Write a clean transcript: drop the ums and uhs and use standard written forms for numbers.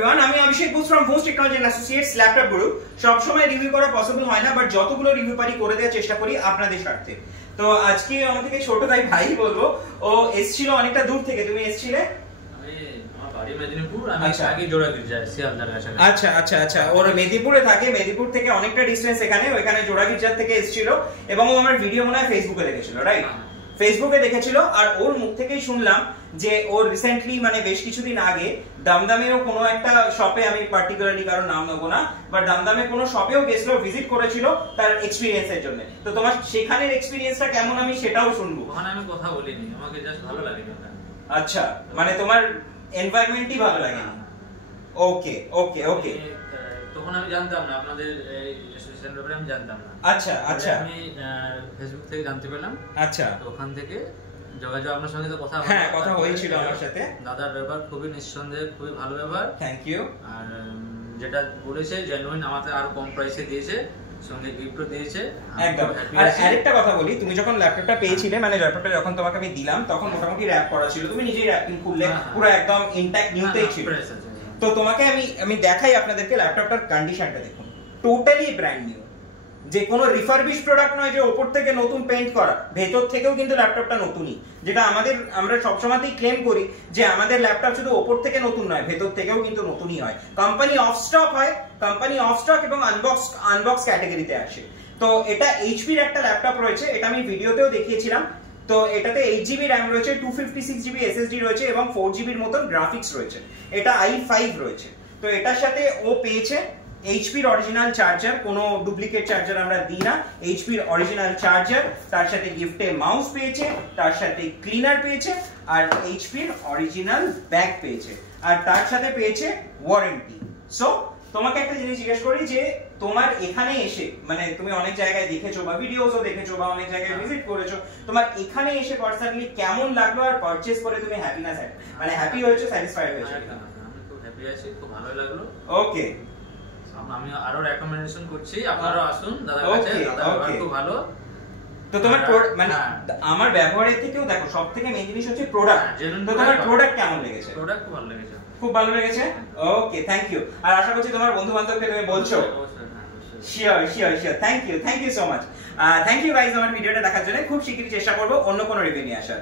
Everyone, আমি Abhishek Bose from Bhos technology and associates laptop guru. সব সময় রিভিউ করা পসিবল হয় না, বাট যতগুলো রিভিউ পারি করে দেওয়ার চেষ্টা করি আপনাদের স্বার্থে। তো আজকে আমার থেকে ছোট তাই ভাই বলবো, ও এসেছিল অনেকটা দূর থেকে। তুমি এসেছিলে? আমি আমার বাড়ি মেদিনীপুর, আমি আগে জোড়াগিরি যাই শিয়ালদার কাছে। আচ্ছা আচ্ছা আচ্ছা, ওর মেদিনীপুরে থাকে, মেদিনীপুর থেকে অনেকটা ডিসটেন্স এখানে, ওখানে জোড়াগিরজার থেকে এসেছিল এবং ও আমার ভিডিও মনে হয় ফেসবুকে দেখেছিল, রাইট? ফেসবুকে দেখেছিল, আর ওর মুখ থেকেই শুনলাম যে ওর রিসেন্টলি মানে বেশ কিছুদিন আগে দমদমেও কোনো একটা শপে, আমি পার্টিকুলারলি কারো নাম নেবো না, বাট দমদমে কোনো শপেও গেছিল, ভিজিট করেছিল তার এক্সপেরিয়েন্সের জন্য। তো তোমার সেখানের এক্সপেরিয়েন্সটা কেমন আমি সেটাও শুনবো। ওখানে আমি কথা বলিনি, আমাকে জাস্ট ভালো লাগে ওখানে। আচ্ছা, মানে তোমার এনভায়রনমেন্টই ভালো লাগে। ওকে ওকে ওকে। তখন আমি জানতাম না আপনাদের এই অ্যাসোসিয়েশন ব্যাপারে, আমি জানতাম না। আচ্ছা আচ্ছা, আমি ফেসবুক থেকে জানতে পেলাম। আচ্ছা, তো ওখান থেকে যোগাযোগ, আপনার সঙ্গে তো কথা কথা হয়েছিল আমার সাথে। দাদার ব্যবহার খুবই নিঃসন্দেহে খুবই ভালো ব্যবহার। Thank you. আর যেটা বলেছে জেনুইন, আমাদের আরো কম প্রাইসে দিয়েছে, সঙ্গে গিফটও দিয়েছে একদম। আর আরেকটা কথা বলি, তুমি যখন ল্যাপটপটা পেয়েছিলে, মানে ল্যাপটপটা যখন তোমাকে আমি দিলাম তখন মোটামুটি র‍্যাপ করা ছিল, তুমি নিজেই র‍্যাপিং খুললে, পুরো একদম ইনট্যাক্ট নিউতেই ছিল। তো তোমাকে আমি দেখাই আপনাদেরকে ল্যাপটপটার কন্ডিশনটা, দেখুন টোটালি ব্র্যান্ড নিউ, যে কোনো রিফারবিশ প্রোডাক্ট নয় যে উপর থেকে নতুন পেইন্ট করা, ভেতর থেকেও কিন্তু ল্যাপটপটা নতুনই। যেটা আমরা সবসময়তেই ক্লেম করি যে আমাদের ল্যাপটপ শুধু উপর থেকে নতুন নয়, ভেতর থেকেও কিন্তু নতুনই হয়। কোম্পানি অফ স্টক হয়, কোম্পানি অফ স্টক এবং আনবক্স ক্যাটাগরিতে আসে। তো এটা এইচপির একটা ল্যাপটপ রয়েছে, এটা আমি ভিডিওতেও দেখিয়েছিলাম। তো এটাতে 8GB র্যাম রয়েছে, 256GB SSD রয়েছে এবং 4GB মতন গ্রাফিক্স রয়েছে। এটা i5 রয়েছে। তো এটার সাথে ও পেয়েছে এইচপির অরিজিনাল চার্জার, কোনো ডুপ্লিকেট চার্জার আমরা দিই না, এইচপির অরিজিনাল চার্জার, তার সাথে গিফটে মাউস পেয়েছে, তার সাথে ক্লিনার পেয়েছে, আর এইচপির অরিজিনাল ব্যাগ পেয়েছে, আর তার সাথে পেয়েছে ওয়ারেন্টি। সো তোমাকে একটা জিনিস জিজ্ঞেস করি, যে তোমার এখানে এসে, মানে তুমি অনেক জায়গায় দেখেছো বা ভিডিওসও দেখেছো বা অনেক জায়গায় ভিজিট করেছো, তোমার এখানে এসে পার্সোনালি কেমন লাগলো, আর পারচেজ করে তুমি হ্যাপি না মানে হ্যাপি হয়েছো, স্যাটিসফাইড হয়েছো? আমি খুব হ্যাপি আছি, খুব ভালো লাগলো। ওকে, আমি আরো রেকমেন্ডেশন করছি, আপনারাও আসুন দাদার কাছে, দাদা খুব ভালো। তো তোমার মানে আমার ব্যবহারের থেকেও দেখো সবথেকে মেইন জিনিস হচ্ছে প্রোডাক্ট। তো তোমার প্রোডাক্ট কেমন লেগেছে? প্রোডাক্ট খুব ভালো লেগেছে, খুব ভালো লেগেছে। ওকে, থ্যাংক ইউ। আর আশা করছি তোমার বন্ধু বান্ধবকে তুমি বলছো। Sure sure sure, thank you so much. Thank you guys আমার ভিডিওটা দেখার জন্য। খুব শিগগিরই চেষ্টা করবো অন্য কোনো রিভিউ নিয়ে আসার।